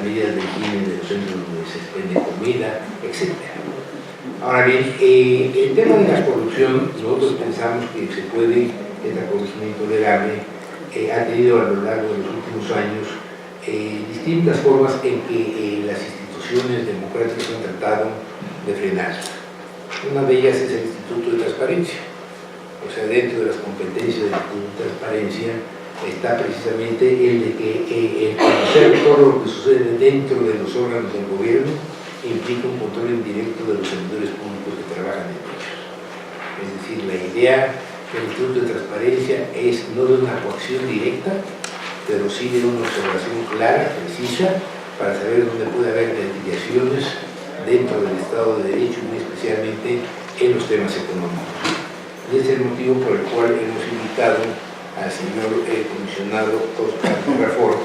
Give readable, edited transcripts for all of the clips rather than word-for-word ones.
las medidas de higiene de los centros donde se expende comida, etc. Ahora bien, el tema de la corrupción, nosotros pensamos que se puede, esta corrupción intolerable ha tenido a lo largo de los últimos años distintas formas en que las instituciones democráticas han tratado de frenarla. Una de ellas es el Instituto de Transparencia. O sea, dentro de las competencias del Instituto de Transparencia está precisamente el de que el conocer todo lo que sucede dentro de los órganos del gobierno implica un control indirecto de los servidores públicos que trabajan en ellos. Es decir, la idea del Instituto de Transparencia es no de una coacción directa, pero sí de una observación clara, precisa, para saber dónde puede haber desviaciones dentro del Estado de Derecho, muy especialmente en los temas económicos. Y ese es el motivo por el cual hemos invitado al señor comisionado Oscar Rafort,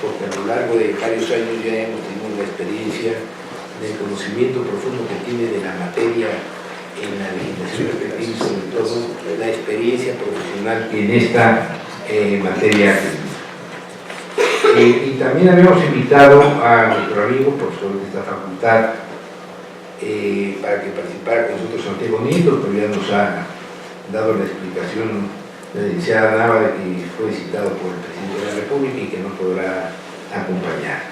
porque a lo largo de varios años ya hemos tenido la experiencia del conocimiento profundo que tiene de la materia en la legislación respectiva y sobre todo la experiencia profesional en esta materia. Y también habíamos invitado a nuestro amigo, profesor de esta facultad, para que participara con nosotros Santiago Nieto, pero ya nos ha dado la explicación la licenciada Nava de que fue citado por el presidente de la República y que no podrá acompañar.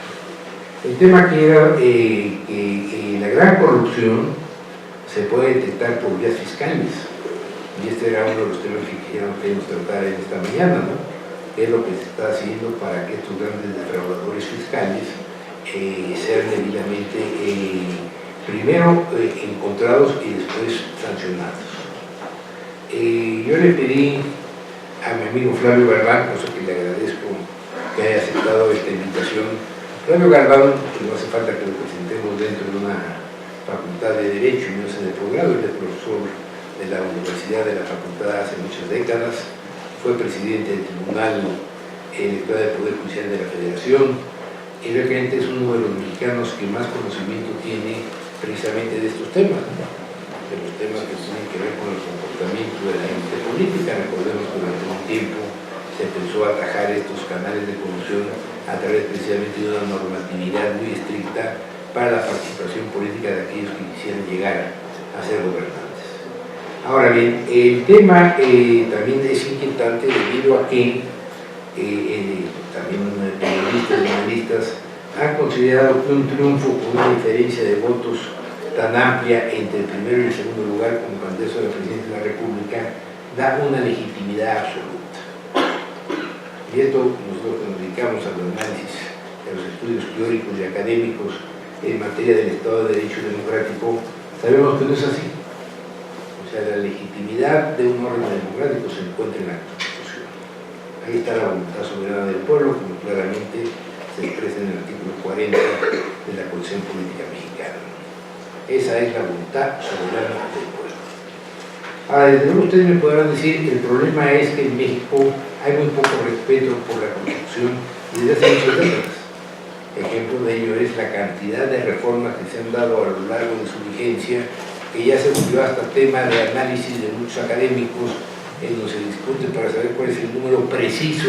El tema que era que la gran corrupción se puede detectar por vías fiscales, y este era uno de los temas que queríamos tratar en esta mañana, ¿no? ¿Qué es lo que se está haciendo para que estos grandes defraudadores fiscales sean debidamente primero encontrados y después sancionados? Yo le pedí a mi amigo Flavio Galván, cosa que le agradezco que haya aceptado esta invitación. Flavio Galván, pues no hace falta que lo presentemos dentro de una facultad de Derecho, no es en el posgrado, él es profesor de la Universidad de la Facultad hace muchas décadas, fue presidente del Tribunal Electoral del Poder Judicial de la Federación y realmente es uno de los mexicanos que más conocimiento tiene precisamente de estos temas, ¿no? De los temas que tienen que ver con el comportamiento de la élite política. Recordemos que durante un tiempo se empezó a atajar estos canales de corrupción a través precisamente de una normatividad muy estricta para la participación política de aquellos que quisieran llegar a ser gobernantes. Ahora bien, el tema también es inquietante debido a que también periodistas y analistas han considerado que un triunfo con una diferencia de votos tan amplia entre el primero y el segundo lugar como candidato a la presidencia de la República da una legitimidad absoluta. Y esto nosotros nos dedicamos al análisis de los estudios teóricos y académicos en materia del Estado de Derecho democrático, sabemos que no es así. O sea, la legitimidad de un orden democrático se encuentra en la Constitución. Ahí está la voluntad soberana del pueblo, como claramente se expresa en el artículo 40 de la Constitución Política Mexicana. Esa es la voluntad soberana del pueblo. Ahora, desde luego ustedes me podrán decir que el problema es que en México hay muy poco respeto por la Constitución desde hace muchas décadas. Ejemplo de ello es la cantidad de reformas que se han dado a lo largo de su vigencia, que ya se volvió hasta tema de análisis de muchos académicos, en donde se discute para saber cuál es el número preciso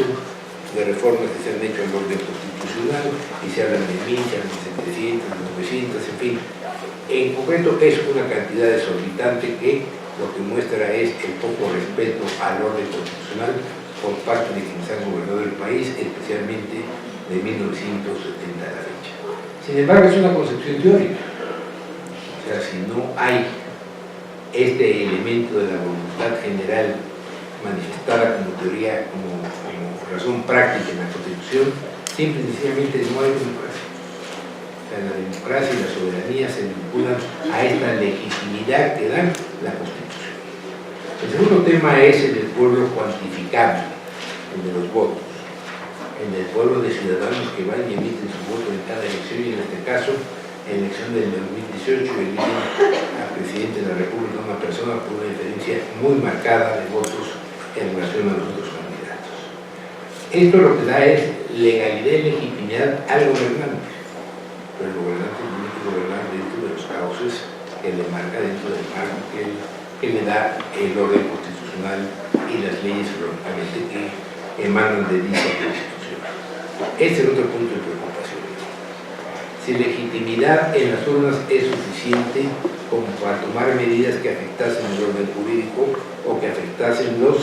de reformas que se han hecho al orden constitucional, y se hablan de 1000, se hablan de 700, de 900, en fin. En concreto es una cantidad exorbitante que lo que muestra es el poco respeto al orden constitucional por parte de quienes han gobernado el país, especialmente de 1970 a la fecha. Sin embargo, es una concepción teórica. O sea, si no hay este elemento de la voluntad general manifestada como teoría, como razón práctica en la Constitución, simple y sencillamente no hay democracia. O sea, la democracia y la soberanía se vinculan a esta legitimidad que da la Constitución. El segundo tema es el del pueblo cuantificable, el de los votos, el del pueblo de ciudadanos que van y emiten su voto en cada elección, y en este caso, en la elección del 2018, eligen al presidente de la República, una persona con una diferencia muy marcada de votos en relación a los otros candidatos. Esto lo que da es legalidad y legitimidad al gobernante, pero el gobernante tiene que gobernar dentro de los cauces que le marca, dentro del marco que le da el orden constitucional y las leyes lógicamente que emanan de dicha Constitución. Este es el otro punto de preocupación. si legitimidad en las urnas es suficiente como para tomar medidas que afectasen el orden jurídico o que afectasen los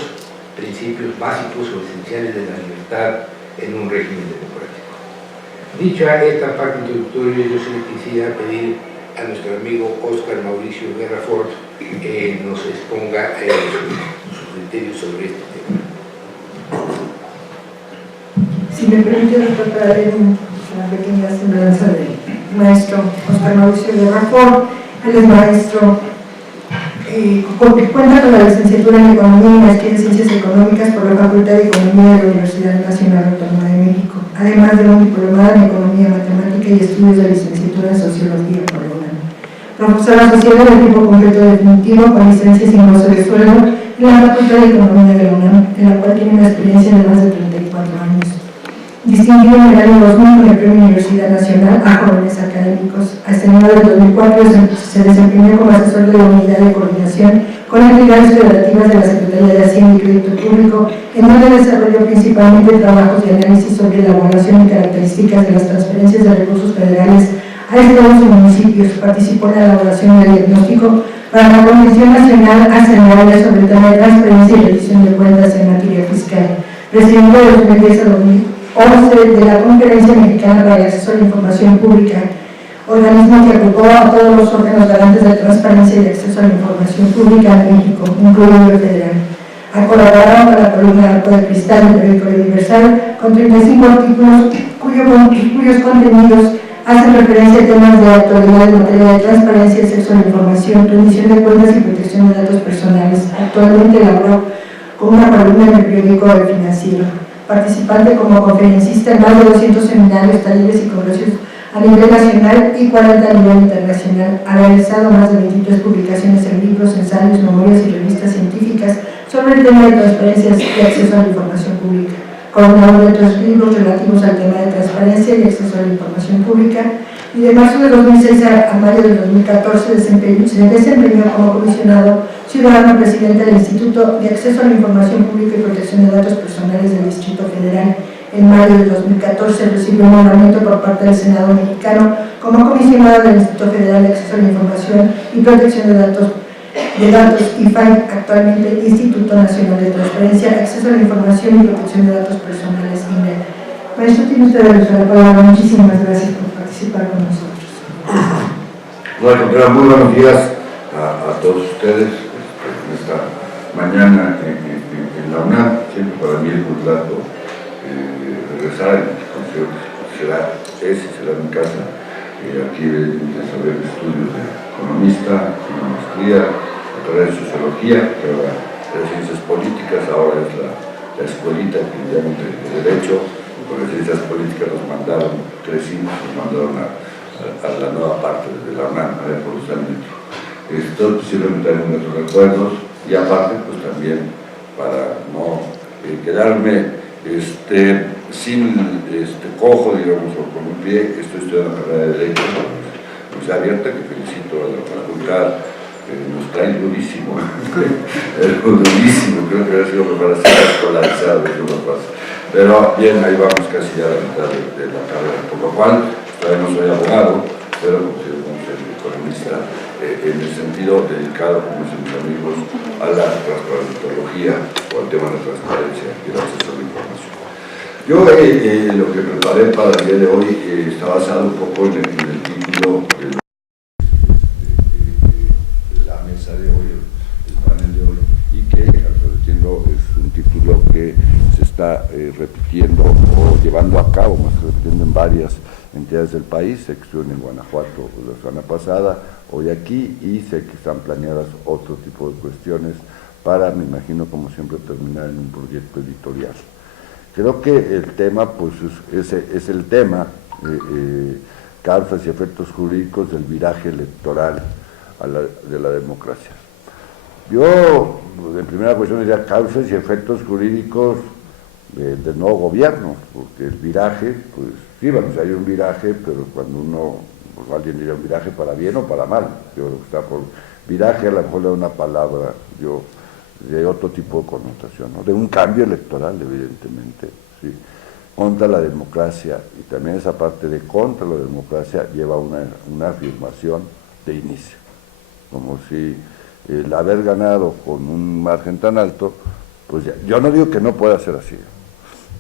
principios básicos o esenciales de la libertad en un régimen democrático. Dicha esta parte introductoria, yo sí le quisiera pedir a nuestro amigo Óscar Mauricio Guerra Fort que nos exponga sus criterios sobre este tema. Si me permite tratar una pequeña semblanza del maestro Óscar Mauricio Guerra Fort. Él es maestro, cuenta con la licenciatura en Economía y Maestría en Ciencias Económicas por la Facultad de Economía de la Universidad Nacional Autónoma de México, además de un diplomado en Economía Matemática y estudios de licenciatura en Sociología por la UNAM. Profesor asociado de tiempo completo definitivo con licencia sin goce de sueldo en la Facultad de Economía de la UNAM, en la cual tiene una experiencia de más de 34 años. Distinguido en el año 2000 con el Premio Universidad Nacional a Jóvenes Académicos. Hasta el año 2004 se desempeñó como asesor de la Unidad de Coordinación con actividades federativas de la Secretaría de Hacienda y Crédito Público, en donde desarrolló principalmente trabajos de análisis sobre la elaboración y características de las transferencias de recursos federales a estados y municipios. Participó en la elaboración del diagnóstico para la Convención Nacional Asamblearia sobre el tema de transparencia y rendición de cuentas en materia fiscal, presidente de 2010 a 2011 de la Conferencia Mexicana para el Acceso a la Información Pública, organismo que agrupó a todos los órganos garantes de transparencia y acceso a la información pública en México, incluido el federal. Ha colaborado con la columna Arco de Cristal del periódico Universal con 35 artículos cuyos contenidos hacen referencia a temas de actualidad en materia de transparencia, acceso a la información, rendición de cuentas y protección de datos personales. Actualmente laboró con una columna en el periódico El Financiero. Participante como conferencista en más de 200 seminarios, talleres y congresos a nivel nacional y 40 a nivel internacional. Ha realizado más de 23 publicaciones en libros, ensayos, memorias y revistas científicas sobre el tema de transparencia y acceso a la información pública. Coordinador de otros libros relativos al tema de transparencia y acceso a la información pública, y de marzo de 2006 a mayo de 2014 se desempeñó como comisionado ciudadano presidente del Instituto de Acceso a la Información Pública y Protección de Datos Personales del Distrito Federal. En mayo de 2014 recibió un nombramiento por parte del Senado mexicano como comisionado del Instituto Federal de Acceso a la Información y Protección de Datos IFAI, actualmente Instituto Nacional de Transparencia, Acceso a la Información y Protección de Datos Personales, INE. Maestro, tiene usted la palabra. Muchísimas gracias por participar con nosotros. Bueno, muy buenos días a todos ustedes en esta mañana en la UNAM. Siempre para mí es un rato regresar, y considero que será mi casa. Aquí he desarrollado estudios de economista, una maestría, la carrera de sociología, pero de ciencias políticas. Ahora es la escuelita que llaman de derecho. Por las ciencias políticas nos mandaron 3 hijos, nos mandaron a la nueva parte de la UNAM, allá por los años. Esto siempre me trae nuestros recuerdos, y aparte pues también para no quedarme sin cojo, digamos, o con un pie. Estoy estudiando la carrera de Derecho, pues abierta, que felicito a la facultad. Nos trae durísimo, durísimo, creo que ha sido para ser escolarizado, pero bien, ahí vamos casi ya a la mitad de la carrera, por lo cual todavía no soy abogado, pero considero ser economista en el sentido dedicado, como dicen mis amigos, a la transparentología o al tema de la transparencia y el acceso a la información. Yo lo que preparé para el día de hoy está basado un poco en el título de la mesa de hoy, el panel de hoy, y que, entiendo, es un título que se está repitiendo o llevando a cabo, más que repitiendo, en varias entidades del país. Sé que estuve en Guanajuato la semana pasada, hoy aquí, y sé que están planeadas otro tipo de cuestiones para, me imagino, como siempre, terminar en un proyecto editorial. Creo que el tema, pues, es el tema, causas y efectos jurídicos del viraje electoral de la democracia. Yo, en primera cuestión, diría causas y efectos jurídicos del nuevo gobierno, porque el viraje, pues, sí, vamos, hay un viraje, pero cuando uno, pues, alguien diría un viraje para bien o para mal. Yo creo que está por viraje, a lo mejor le da una palabra, de otro tipo de connotación, ¿no? De un cambio electoral, evidentemente, ¿sí? contra la democracia, y también esa parte de contra la democracia lleva una afirmación de inicio, como si el haber ganado con un margen tan alto, pues ya, yo no digo que no pueda ser así,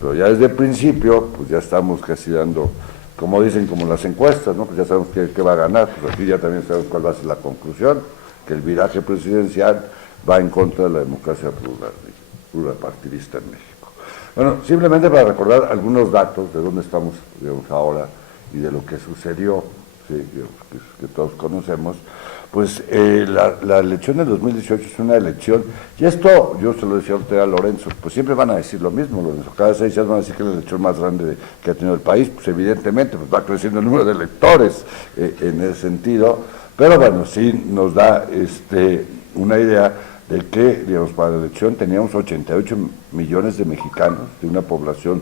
pero ya desde el principio, pues ya estamos casi dando, como dicen, como las encuestas, ¿no? Pues ya sabemos qué va a ganar, pues aquí ya también sabemos cuál va a ser la conclusión, que el viraje presidencial va en contra de la democracia pluripartidista en México. Bueno, simplemente para recordar algunos datos de dónde estamos, digamos, ahora y de lo que sucedió, ¿sí? Digamos, que todos conocemos. Pues la elección del 2018 es una elección, y esto yo se lo decía a Lorenzo, pues siempre van a decir lo mismo, Lorenzo, cada 6 años van a decir que es la elección más grande que ha tenido el país, pues evidentemente pues va creciendo el número de electores en ese sentido, pero bueno, sí nos da una idea de que, digamos, para la elección teníamos 88 millones de mexicanos, de una población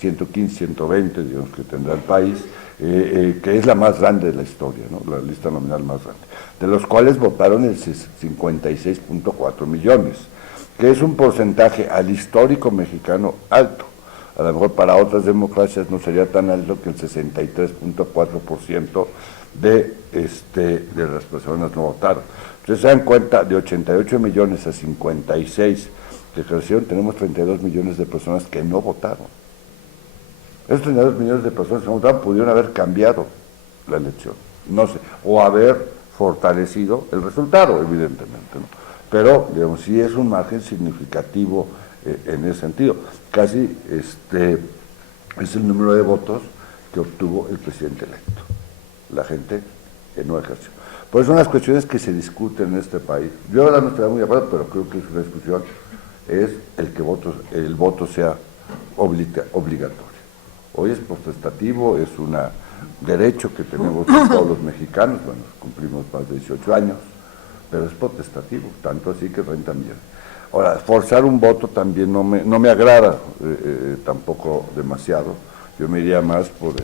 115, 120, digamos, que tendrá el país, que es la más grande de la historia, ¿no? La lista nominal más grande, de los cuales votaron el 56.4 millones, que es un porcentaje al histórico mexicano alto. A lo mejor para otras democracias no sería tan alto que el 63.4% de las personas no votaron. Ustedes se dan cuenta, de 88 millones a 56 que crecieron, tenemos 32 millones de personas que no votaron. Esos 32 millones de personas que no votaron pudieron haber cambiado la elección, no sé, o haber fortalecido el resultado, evidentemente, ¿no? Pero, digamos, sí es un margen significativo en ese sentido. Casi es el número de votos que obtuvo el presidente electo. La gente que no ejerció. Pues son las cuestiones que se discuten en este país. Yo ahora no estoy muy de acuerdo, pero creo que es una discusión, es el voto sea obligatorio. Hoy es potestativo, es un derecho que tenemos todos los mexicanos, bueno, cumplimos más de 18 años, pero es potestativo, tanto así que renta millones. Ahora, forzar un voto también no me agrada tampoco demasiado. Yo me iría más por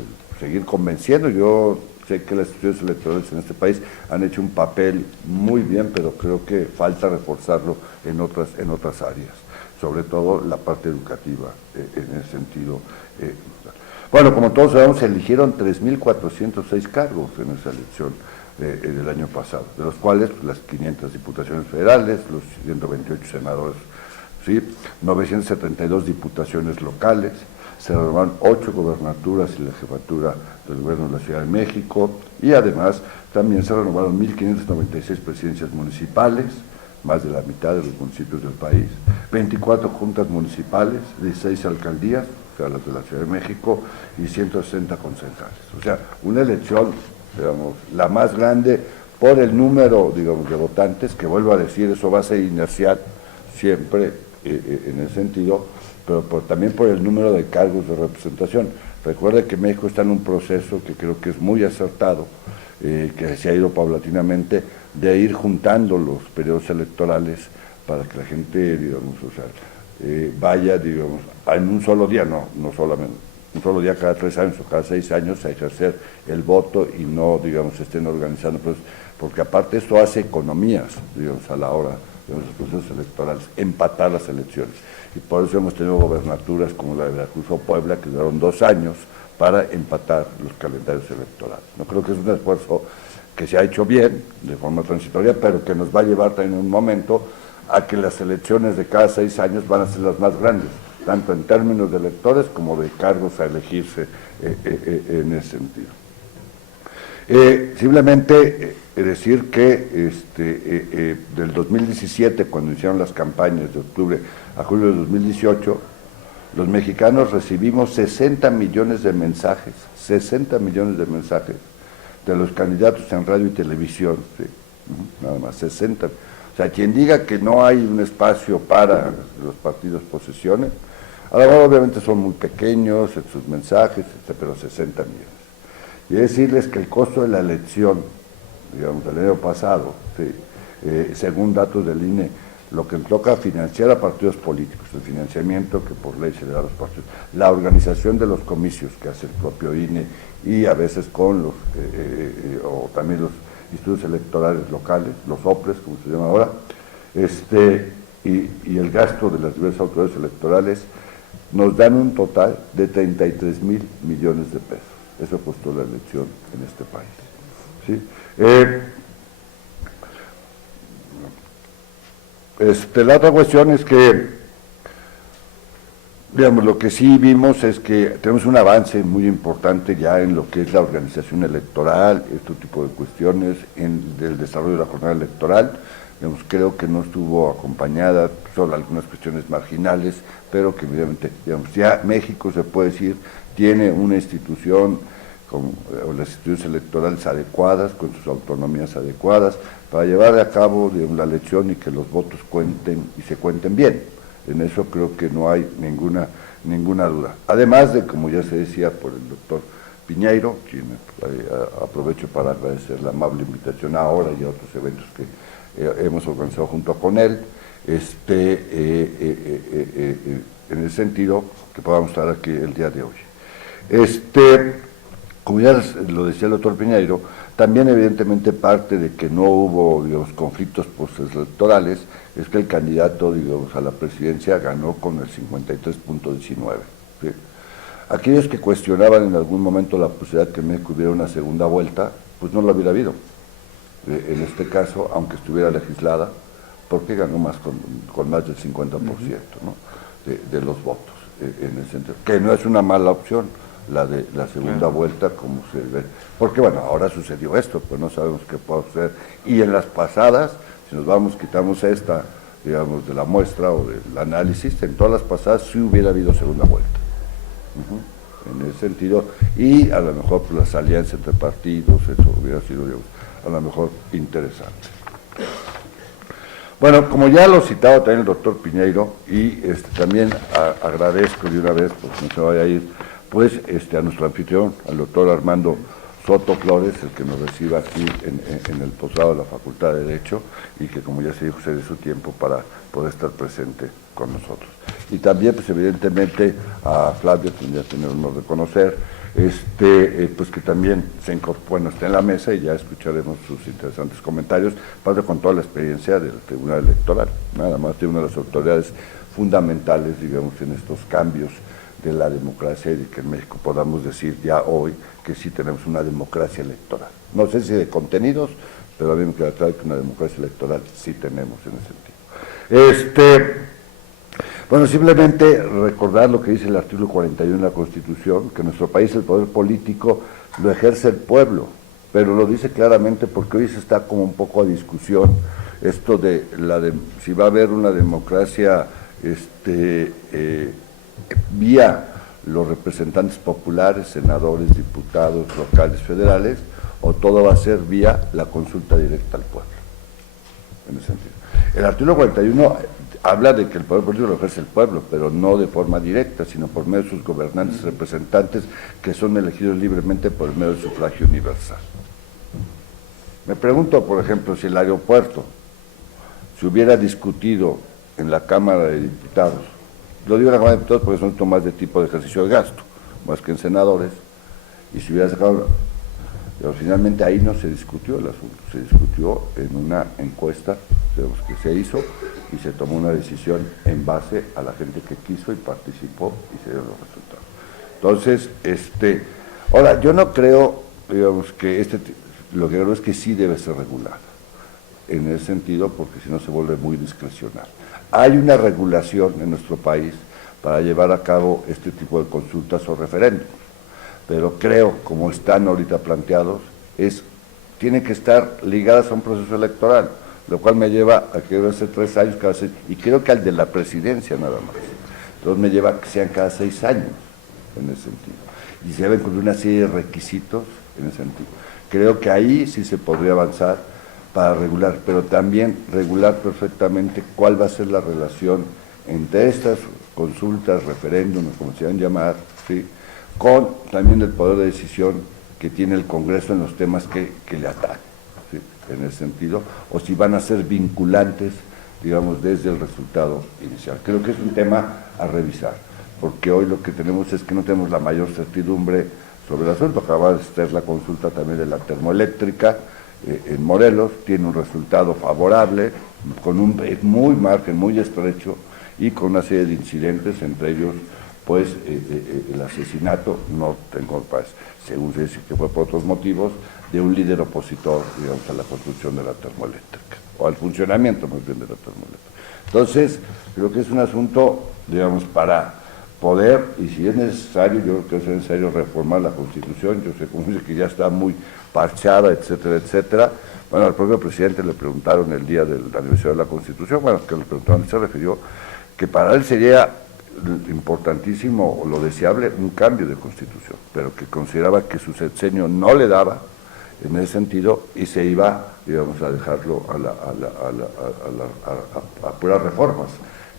seguir convenciendo. Yo sé que las instituciones electorales en este país han hecho un papel muy bien, pero creo que falta reforzarlo en otras áreas, sobre todo la parte educativa en ese sentido. Bueno, como todos sabemos, se eligieron 3.406 cargos en esa elección del año pasado, de los cuales las 500 diputaciones federales, los 128 senadores, ¿sí? 972 diputaciones locales, se renovaron 8 gobernaturas y la jefatura del gobierno de la Ciudad de México, y además también se renovaron 1.596 presidencias municipales, más de la mitad de los municipios del país, 24 juntas municipales, 16 alcaldías, o sea, las de la Ciudad de México, y 160 concejales. O sea, una elección, digamos, la más grande por el número, digamos, de votantes, que vuelvo a decir, eso va a ser inercial siempre en ese sentido, pero también por el número de cargos de representación. Recuerde que México está en un proceso que creo que es muy acertado, que se ha ido paulatinamente, de ir juntando los periodos electorales para que la gente, digamos, o sea, vaya, digamos, en un solo día, no solamente, un solo día cada 3 años o cada 6 años a ejercer el voto y no, digamos, estén organizando, pues, porque aparte esto hace economías, digamos, a la hora de los procesos electorales, empatar las elecciones. Y por eso hemos tenido gobernaturas como la de Veracruz o Puebla, que duraron 2 años para empatar los calendarios electorales. No creo que es un esfuerzo que se ha hecho bien, de forma transitoria, pero que nos va a llevar también un momento a que las elecciones de cada 6 años van a ser las más grandes, tanto en términos de electores como de cargos a elegirse en ese sentido. Simplemente decir que del 2017, cuando iniciaron las campañas de octubre a julio de 2018, los mexicanos recibimos 60 millones de mensajes, 60 millones de mensajes de los candidatos en radio y televisión, ¿sí? Nada más, 60. O sea, quien diga que no hay un espacio para los partidos posesiones, ahora obviamente son muy pequeños en sus mensajes, pero 60 millones. Y decirles que el costo de la elección, digamos, del año pasado, ¿sí? Según datos del INE, lo que toca financiar a partidos políticos, el financiamiento que por ley se le da a los partidos, la organización de los comicios que hace el propio INE y a veces con los, o también los institutos electorales locales, los OPLES, como se llama ahora, y el gasto de las diversas autoridades electorales, nos dan un total de 33,000 millones de pesos. Eso costó la elección en este país. ¿Sí? La otra cuestión es que, digamos, lo que sí vimos es que tenemos un avance muy importante ya en lo que es la organización electoral, este tipo de cuestiones, en el desarrollo de la jornada electoral. Digamos, creo que no estuvo acompañada, solo algunas cuestiones marginales, pero que evidentemente, digamos, ya México, se puede decir, tiene una institución, o las instituciones electorales adecuadas, con sus autonomías adecuadas, para llevar a cabo, digamos, la elección y que los votos cuenten y se cuenten bien. En eso creo que no hay ninguna duda. Además de, como ya se decía por el doctor Piñeiro, quien aprovecho para agradecer la amable invitación ahora y a otros eventos que hemos organizado junto con él, en el sentido que podamos estar aquí el día de hoy. Como ya lo decía el doctor Piñeiro, también evidentemente parte de que no hubo, digamos, conflictos postelectorales es que el candidato, digamos, a la presidencia ganó con el 53.19. ¿Sí? Aquellos que cuestionaban en algún momento la posibilidad que México hubiera una segunda vuelta, pues no lo hubiera habido. En este caso, aunque estuviera legislada, porque ganó más con más del 50%, ¿no? de los votos, en el sentido, que no es una mala opción la de la segunda vuelta, como se ve, porque bueno, ahora sucedió esto, pues no sabemos qué puede suceder, y en las pasadas, si nos vamos, quitamos esta, digamos, de la muestra o del análisis, en todas las pasadas sí hubiera habido segunda vuelta, en ese sentido, y a lo mejor pues, las alianzas entre partidos, eso hubiera sido, digamos, a lo mejor interesante. Bueno, como ya lo citaba también el doctor Piñeiro, y también agradezco de una vez, porque no se vaya a ir, pues a nuestro anfitrión, al doctor Armando Soto Flores, el que nos reciba aquí en el posgrado de la Facultad de Derecho, y que, como ya se dijo, se dé su tiempo para poder estar presente con nosotros. Y también, pues evidentemente, a Flavio, que ya tenemos el honor de conocer, pues que también se incorpora, bueno, está en la mesa y ya escucharemos sus interesantes comentarios, padre, con toda la experiencia del Tribunal Electoral, nada más de una de las autoridades fundamentales, digamos, en estos cambios de la democracia y de que en México podamos decir ya hoy que sí tenemos una democracia electoral. No sé si de contenidos, pero a mí me queda claro que una democracia electoral sí tenemos en ese sentido. Bueno, simplemente recordar lo que dice el artículo 41 de la Constitución, que en nuestro país el poder político lo ejerce el pueblo, pero lo dice claramente porque hoy se está como un poco a discusión esto de si va a haber una democracia vía los representantes populares, senadores, diputados, locales, federales, o todo va a ser vía la consulta directa al pueblo. En ese sentido. El artículo 41 habla de que el poder político lo ejerce el pueblo, pero no de forma directa, sino por medio de sus gobernantes representantes que son elegidos libremente por medio del sufragio universal. Me pregunto, por ejemplo, si el aeropuerto se hubiera discutido en la Cámara de Diputados, lo digo en la Cámara de Diputados porque son esto más de tipo de ejercicio de gasto, más que en senadores, y si hubiera sacado, pero finalmente ahí no se discutió el asunto, se discutió en una encuesta, digamos, que se hizo y se tomó una decisión en base a la gente que quiso y participó y se dieron los resultados. Entonces, ahora, yo no creo, digamos, que lo que creo es que sí debe ser regulado, en ese sentido, porque si no se vuelve muy discrecional. Hay una regulación en nuestro país para llevar a cabo este tipo de consultas o referéndums, pero creo, como están ahorita planteados, tienen que estar ligadas a un proceso electoral, lo cual me lleva a que debe ser 3 años cada 6, y creo que al de la presidencia nada más. Entonces me lleva a que sean cada 6 años, en ese sentido. Y se deben cumplir una serie de requisitos en ese sentido. Creo que ahí sí se podría avanzar para regular, pero también regular perfectamente cuál va a ser la relación entre estas consultas, referéndums, como se llaman llamar, ¿sí?, con también el poder de decisión que tiene el Congreso en los temas que le atacan, ¿sí?, en ese sentido, o si van a ser vinculantes, digamos, desde el resultado inicial. Creo que es un tema a revisar, porque hoy lo que tenemos es que no tenemos la mayor certidumbre sobre el asunto. Acaba de estar la consulta también de la termoeléctrica en Morelos, tiene un resultado favorable, con un margen muy estrecho y con una serie de incidentes, entre ellos pues el asesinato, no tengo paz, según se dice que fue por otros motivos, de un líder opositor, digamos, a la construcción de la termoeléctrica, o al funcionamiento más bien de la termoeléctrica. Entonces, creo que es un asunto, digamos, para poder, y si es necesario, yo creo que es necesario reformar la Constitución, yo sé como dice que ya está muy parchada, etcétera, etcétera. Bueno, al propio presidente le preguntaron el día del aniversario de la Constitución, bueno, que le preguntaron, se refirió que para él sería importantísimo o lo deseable un cambio de Constitución, pero que consideraba que su sexenio no le daba en ese sentido y se iba, digamos, a dejarlo a puras reformas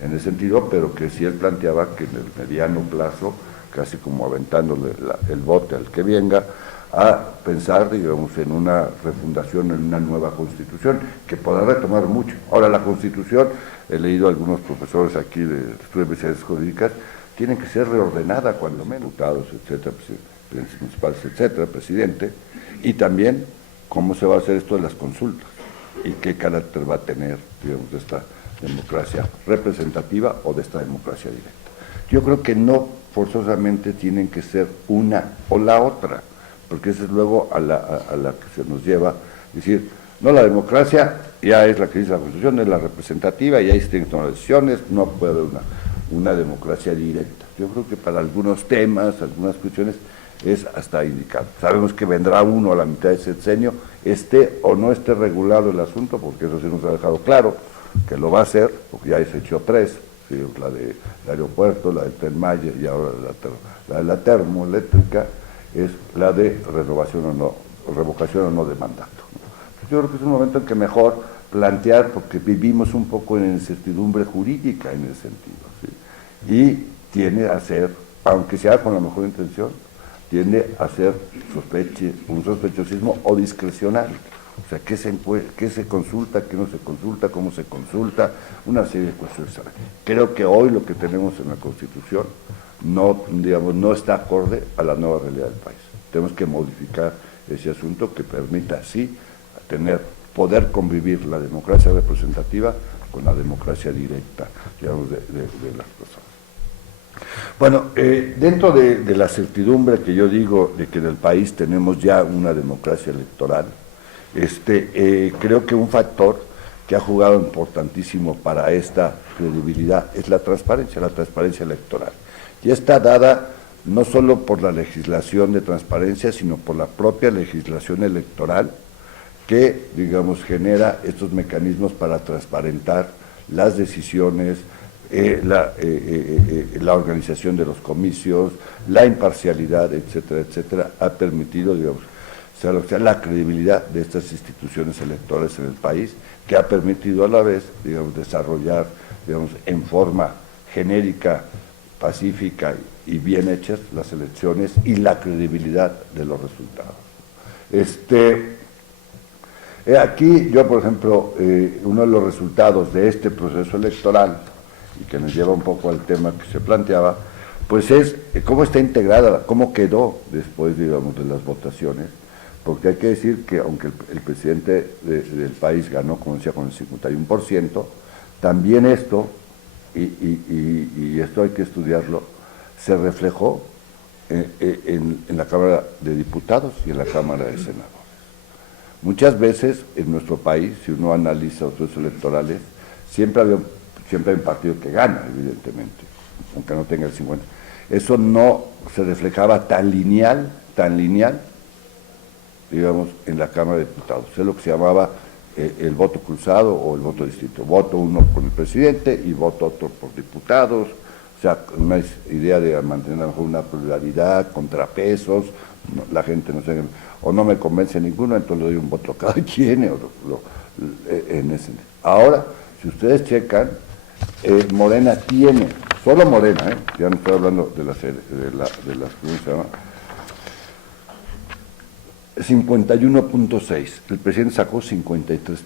en ese sentido, pero que sí él planteaba que en el mediano plazo, casi como aventándole el bote al que venga, a pensar, digamos, en una refundación, en una nueva Constitución, que podrá retomar mucho. Ahora, la Constitución, he leído a algunos profesores aquí de estudios de ciencias jurídicas, tiene que ser reordenada cuando menos, diputados, etcétera, presidentes municipales, etcétera, presidente, y también cómo se va a hacer esto de las consultas y qué carácter va a tener, digamos, de esta democracia representativa o de esta democracia directa. Yo creo que no forzosamente tienen que ser una o la otra, porque eso es luego a la que se nos lleva, decir, no, la democracia ya es la que dice la Constitución, es la representativa y ahí se tienen que tomar decisiones, no puede haber una democracia directa. Yo creo que para algunos temas, algunas cuestiones, es hasta indicado. Sabemos que vendrá uno a la mitad de sexenio, esté o no esté regulado el asunto, porque eso sí nos ha dejado claro que lo va a hacer, porque ya se echó tres, ¿sí? La del aeropuerto, la del Tren Maya y ahora la de la termoeléctrica, es la de revocación o no de mandato. Yo creo que es un momento en que mejor plantear, porque vivimos un poco en incertidumbre jurídica en ese sentido, ¿sí? Y tiene a ser, aunque sea con la mejor intención, tiende a ser un sospechosismo o discrecional. O sea, ¿qué se consulta, qué no se consulta, cómo se consulta? Una serie de cuestiones. Creo que hoy lo que tenemos en la Constitución no está acorde a la nueva realidad del país. Tenemos que modificar ese asunto que permita así poder convivir la democracia representativa con la democracia directa, digamos, de las personas. Bueno, dentro de la certidumbre que yo digo de que en el país tenemos ya una democracia electoral, creo que un factor que ha jugado importantísimo para esta credibilidad es la transparencia electoral. Y está dada no solo por la legislación de transparencia, sino por la propia legislación electoral que, digamos, genera estos mecanismos para transparentar las decisiones, la organización de los comicios, la imparcialidad, etcétera, etcétera, ha permitido, digamos, la credibilidad de estas instituciones electorales en el país, que ha permitido a la vez, digamos, desarrollar, digamos, en forma genérica, pacífica y bien hechas las elecciones y la credibilidad de los resultados. Aquí yo, por ejemplo, uno de los resultados de este proceso electoral, y que nos lleva un poco al tema que se planteaba, pues es cómo está integrada, cómo quedó después, digamos, de las votaciones, porque hay que decir que aunque el presidente del país ganó, como decía, con el 51%, también esto, y esto hay que estudiarlo, se reflejó en la Cámara de Diputados y en la Cámara de Senadores. Muchas veces en nuestro país, si uno analiza los procesos electorales, siempre hay un partido que gana, evidentemente, aunque no tenga el 50%. Eso no se reflejaba tan lineal, digamos, en la Cámara de Diputados. Es lo que se llamaba el voto cruzado o el voto distinto. Voto uno por el presidente y voto otro por diputados. O sea, una idea de mantener una pluralidad, contrapesos, la gente no sé, o no me convence ninguno, entonces le doy un voto a cada quien, en ese. Ahora, si ustedes checan, Morena tiene, solo Morena, ya no estoy hablando de las ¿cómo se llama? 51.6, el presidente sacó 53.1.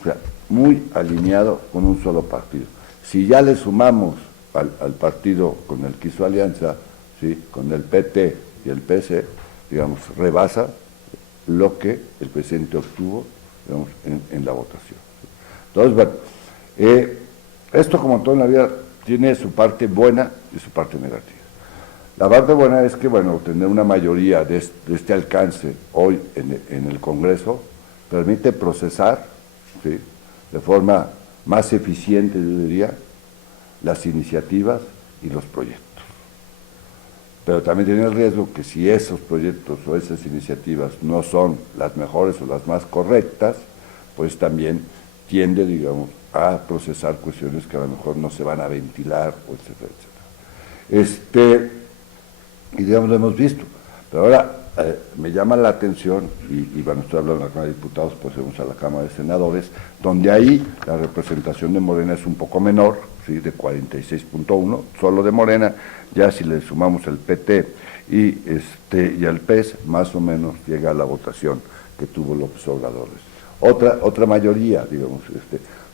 O sea, muy alineado con un solo partido. Si ya le sumamos al partido con el que hizo alianza, ¿sí?, con el PT y el PC, digamos, rebasa lo que el presidente obtuvo, digamos, en la votación. Entonces, bueno, esto como todo en la vida tiene su parte buena y su parte negativa. La parte buena es que, bueno, tener una mayoría de este alcance hoy en el Congreso permite procesar, ¿sí?, de forma más eficiente, yo diría, las iniciativas y los proyectos. Pero también tiene el riesgo que si esos proyectos o esas iniciativas no son las mejores o las más correctas, pues también tiende, digamos, a procesar cuestiones que a lo mejor no se van a ventilar, etcétera, etcétera. Y digamos, lo hemos visto. Pero ahora me llama la atención, y bueno, estoy hablando de la Cámara de Diputados, pues vamos a la Cámara de Senadores, donde ahí la representación de Morena es un poco menor, ¿sí?, de 46.1, solo de Morena. Ya si le sumamos el PT y al PES, más o menos llega a la votación que tuvo López Obrador. Otra mayoría, digamos,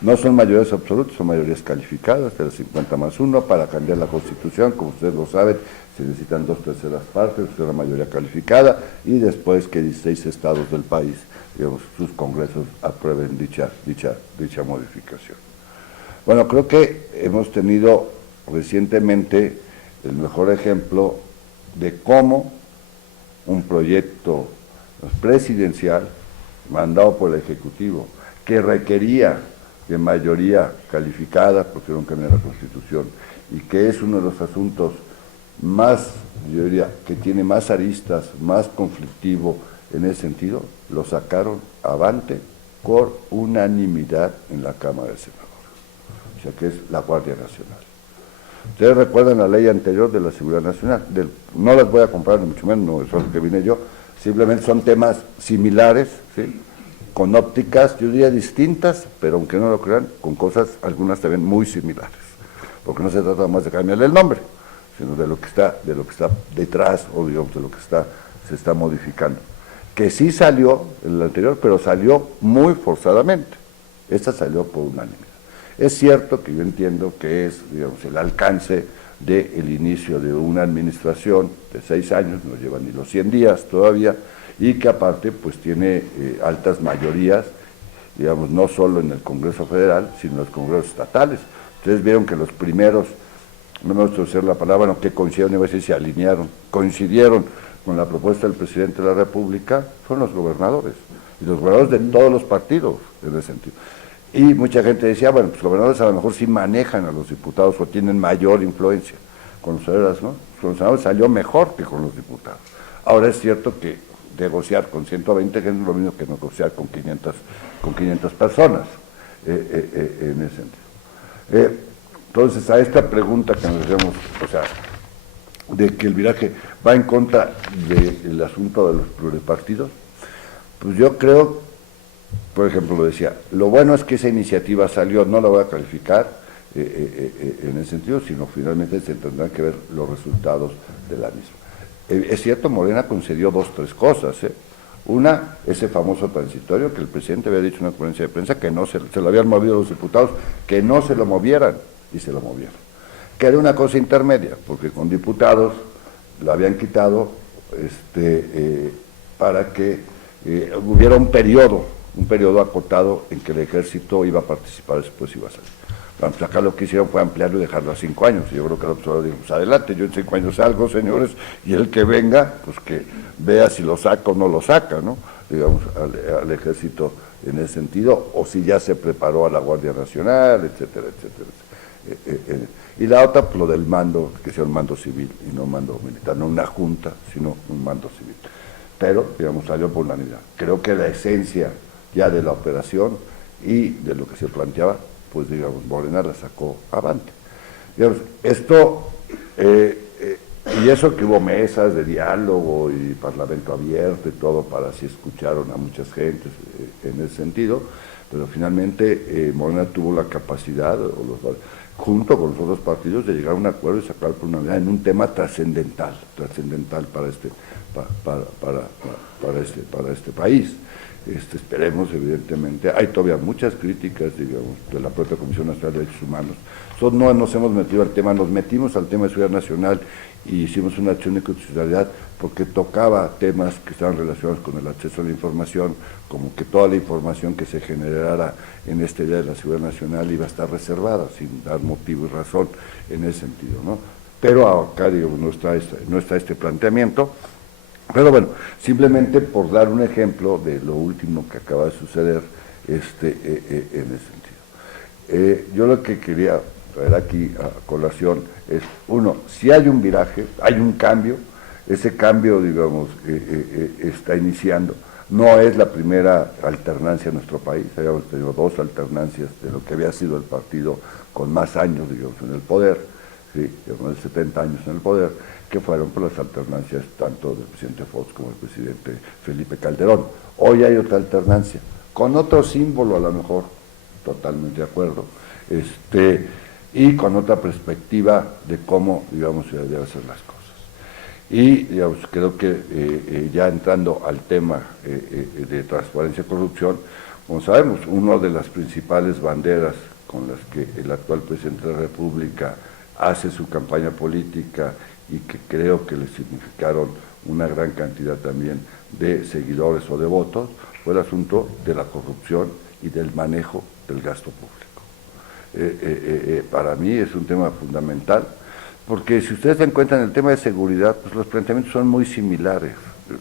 no son mayorías absolutas, son mayorías calificadas, de las 50+1, para cambiar la Constitución, como ustedes lo saben, se necesitan 2/3 partes, una mayoría calificada, y después que 16 estados del país, digamos, sus congresos aprueben dicha modificación. Bueno, creo que hemos tenido recientemente el mejor ejemplo de cómo un proyecto presidencial mandado por el Ejecutivo, que requería de mayoría calificada, porque era un cambio de la Constitución, y que es uno de los asuntos más, yo diría, que tiene más aristas, más conflictivo en ese sentido, lo sacaron avante por unanimidad en la Cámara de Senadores, o sea que es la Guardia Nacional. Ustedes recuerdan la ley anterior de la Seguridad Nacional, no las voy a comparar ni mucho menos, no es lo que vine yo, simplemente son temas similares, ¿sí?, con ópticas, yo diría, distintas, pero aunque no lo crean, con cosas, algunas también muy similares, porque no se trata más de cambiarle el nombre, sino de lo que está detrás, o digamos de lo que se está modificando. Que sí salió en el anterior, pero salió muy forzadamente. Esta salió por unanimidad. Es cierto que yo entiendo que es, digamos, el alcance del inicio de una administración de 6 años, no lleva ni los 100 días todavía, y que aparte pues tiene altas mayorías, digamos, no solo en el Congreso Federal, sino en los Congresos estatales. Ustedes vieron que los primeros, no me gusta usar la palabra, no que coincidieron, iba a decir se alinearon, coincidieron con la propuesta del presidente de la República, son los gobernadores, y los gobernadores de todos los partidos, en ese sentido. Y mucha gente decía, bueno, pues los gobernadores a lo mejor sí manejan a los diputados o tienen mayor influencia. Con los senadores, ¿no? Con los senadores salió mejor que con los diputados. Ahora es cierto que negociar con 120 gente es lo mismo que negociar con 500 personas, en ese sentido. Entonces, a esta pregunta que nos hacemos, o sea, de que el viraje va en contra del asunto de los pluripartidos, pues yo creo, por ejemplo, lo decía, lo bueno es que esa iniciativa salió, no la voy a calificar en ese sentido, sino finalmente se tendrán que ver los resultados de la misma. Es cierto, Morena concedió 2-3 cosas, Una, ese famoso transitorio que el presidente había dicho en una conferencia de prensa que no se lo habían movido los diputados, que no se lo movieran, y se lo movieron. Que era una cosa intermedia, porque con diputados lo habían quitado para que hubiera un periodo acotado en que el ejército iba a participar, después iba a salir. Pues acá lo que hicieron fue ampliarlo y dejarlo a 5 años. Y yo creo que el observador dijo, pues adelante, yo en 5 años salgo, señores, y el que venga, pues que vea si lo saca o no lo saca, ¿no? Digamos, al ejército en ese sentido, o si ya se preparó a la Guardia Nacional, etcétera, etcétera. Y la otra, pues lo del mando, que sea un mando civil y no un mando militar, no una junta, sino un mando civil. Pero, digamos, salió por unanimidad. Creo que la esencia ya de la operación y de lo que se planteaba, pues digamos, Morena la sacó avante. Digamos, esto, y eso que hubo mesas de diálogo y parlamento abierto y todo, para así escucharon a muchas gentes en ese sentido, pero finalmente Morena tuvo la capacidad, junto con los otros partidos, de llegar a un acuerdo y sacar por unanimidad en un tema trascendental para este país. esperemos, evidentemente. Hay todavía muchas críticas, digamos, de la propia Comisión Nacional de Derechos Humanos. Nosotros no nos hemos metido al tema, nos metimos al tema de seguridad nacional y hicimos una acción de constitucionalidad porque tocaba temas que estaban relacionados con el acceso a la información, como que toda la información que se generara en este Día de la Seguridad Nacional iba a estar reservada, sin dar motivo y razón en ese sentido, ¿no? Pero acá, digamos, no está este planteamiento. Pero bueno, simplemente por dar un ejemplo de lo último que acaba de suceder en ese sentido. Yo lo que quería traer aquí a colación es, uno, si hay un viraje, hay un cambio, ese cambio, digamos, está iniciando. No es la primera alternancia en nuestro país, habíamos tenido 2 alternancias de lo que había sido el partido con más años, digamos, en el poder, ¿sí? Digamos, de 70 años en el poder, que fueron por las alternancias tanto del presidente Fox como del presidente Felipe Calderón. Hoy hay otra alternancia, con otro símbolo a lo mejor, totalmente de acuerdo, y con otra perspectiva de cómo, digamos, se deben hacer las cosas. Y, digamos, creo que ya entrando al tema de transparencia y corrupción, como sabemos, una de las principales banderas con las que el actual presidente de la República hace su campaña política y que creo que le significaron una gran cantidad también de seguidores o de votos, fue el asunto de la corrupción y del manejo del gasto público. Para mí es un tema fundamental, porque si ustedes se encuentran en el tema de seguridad, pues los planteamientos son muy similares,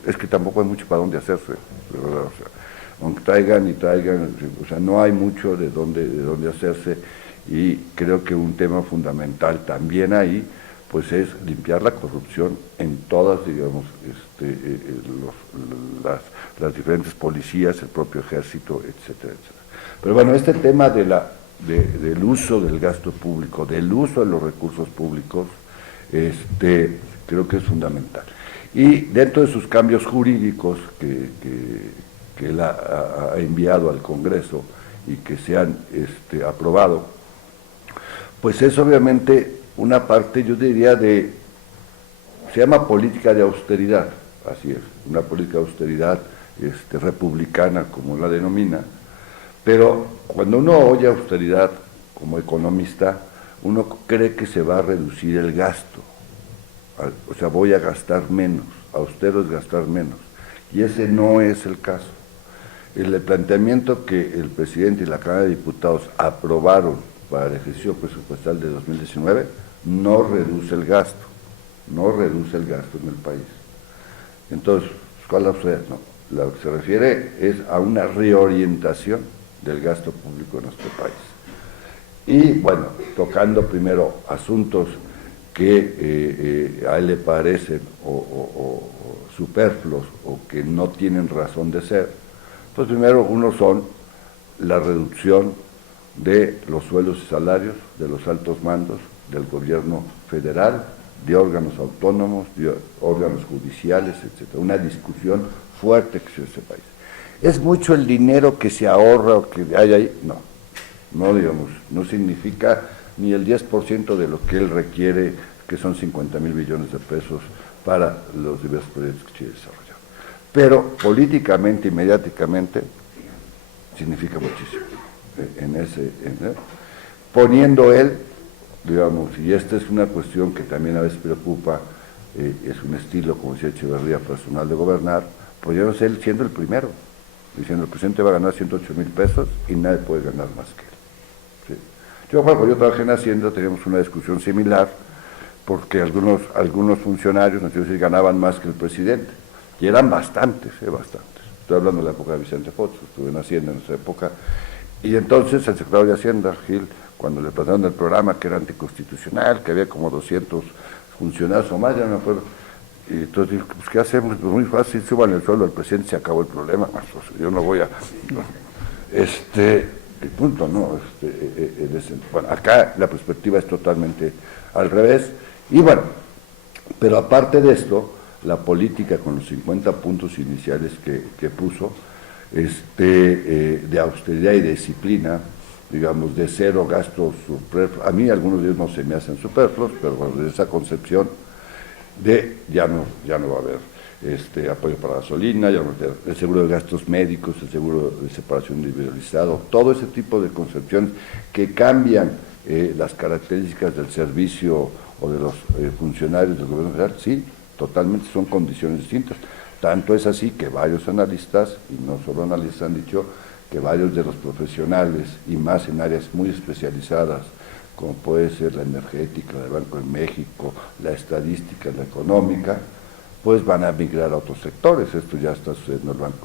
es que tampoco hay mucho para dónde hacerse, ¿verdad? O sea, aunque traigan y traigan, o sea, no hay mucho de dónde hacerse, y creo que un tema fundamental también ahí, pues es limpiar la corrupción en todas, digamos, las diferentes policías, el propio ejército, etcétera, etcétera. Pero bueno, este tema del uso del gasto público, del uso de los recursos públicos, creo que es fundamental. Y dentro de sus cambios jurídicos que él ha enviado al Congreso y que se han aprobado, pues es obviamente una parte, yo diría, se llama política de austeridad, así es, una política de austeridad republicana, como la denomina, pero cuando uno oye austeridad como economista, uno cree que se va a reducir el gasto, o sea, voy a gastar menos, austero es gastar menos, y ese no es el caso. El planteamiento que el presidente y la Cámara de Diputados aprobaron para el ejercicio presupuestal de 2019 no reduce el gasto en el país. Entonces, ¿cuál es la austeridad? No, lo que se refiere es a una reorientación del gasto público en nuestro país. Y bueno, tocando primero asuntos que a él le parecen o superfluos o que no tienen razón de ser, pues primero uno son la reducción de los sueldos y salarios de los altos mandos del gobierno federal, de órganos autónomos, de órganos judiciales, etc. Una discusión fuerte que se hace en ese país. ¿Es mucho el dinero que se ahorra o que hay ahí? No, digamos, no significa ni el 10% de lo que él requiere, que son 50,000 billones de pesos para los diversos proyectos que quiere desarrollar. Pero políticamente y mediáticamente significa muchísimo. Poniendo él, digamos, y esta es una cuestión que también a veces preocupa, es un estilo, como decía Echeverría, personal de gobernar, poniéndose él siendo el primero, diciendo el presidente va a ganar 108,000 pesos y nadie puede ganar más que él. ¿Sí? Yo, cuando yo trabajé en Hacienda, teníamos una discusión similar, porque algunos funcionarios, no sé si ganaban más que el presidente, y eran bastantes. Estoy hablando de la época de Vicente Fox, estuve en Hacienda en esa época, y entonces el secretario de Hacienda, Gil, cuando le plantearon el programa que era anticonstitucional, que había como 200 funcionarios o más, ya no me acuerdo, y entonces dijo, pues ¿qué hacemos? Pues muy fácil, suban el sueldo al presidente, se acabó el problema, pues, yo no voy a... el punto, ¿no? Bueno, acá la perspectiva es totalmente al revés, y bueno, pero aparte de esto, la política con los 50 puntos iniciales que puso, de austeridad y disciplina, digamos, de cero gastos superfluos, a mí algunos de ellos no se me hacen superfluos, pero bueno, de esa concepción de ya no va a haber apoyo para gasolina, el seguro de gastos médicos, el seguro de separación individualizado, todo ese tipo de concepciones que cambian las características del servicio o de los funcionarios del gobierno federal, sí, totalmente son condiciones distintas. Tanto es así que varios analistas, y no solo analistas, han dicho que varios de los profesionales, y más en áreas muy especializadas, como puede ser la energética, el Banco de México, la estadística, la económica, pues van a migrar a otros sectores. Esto ya está sucediendo en el Banco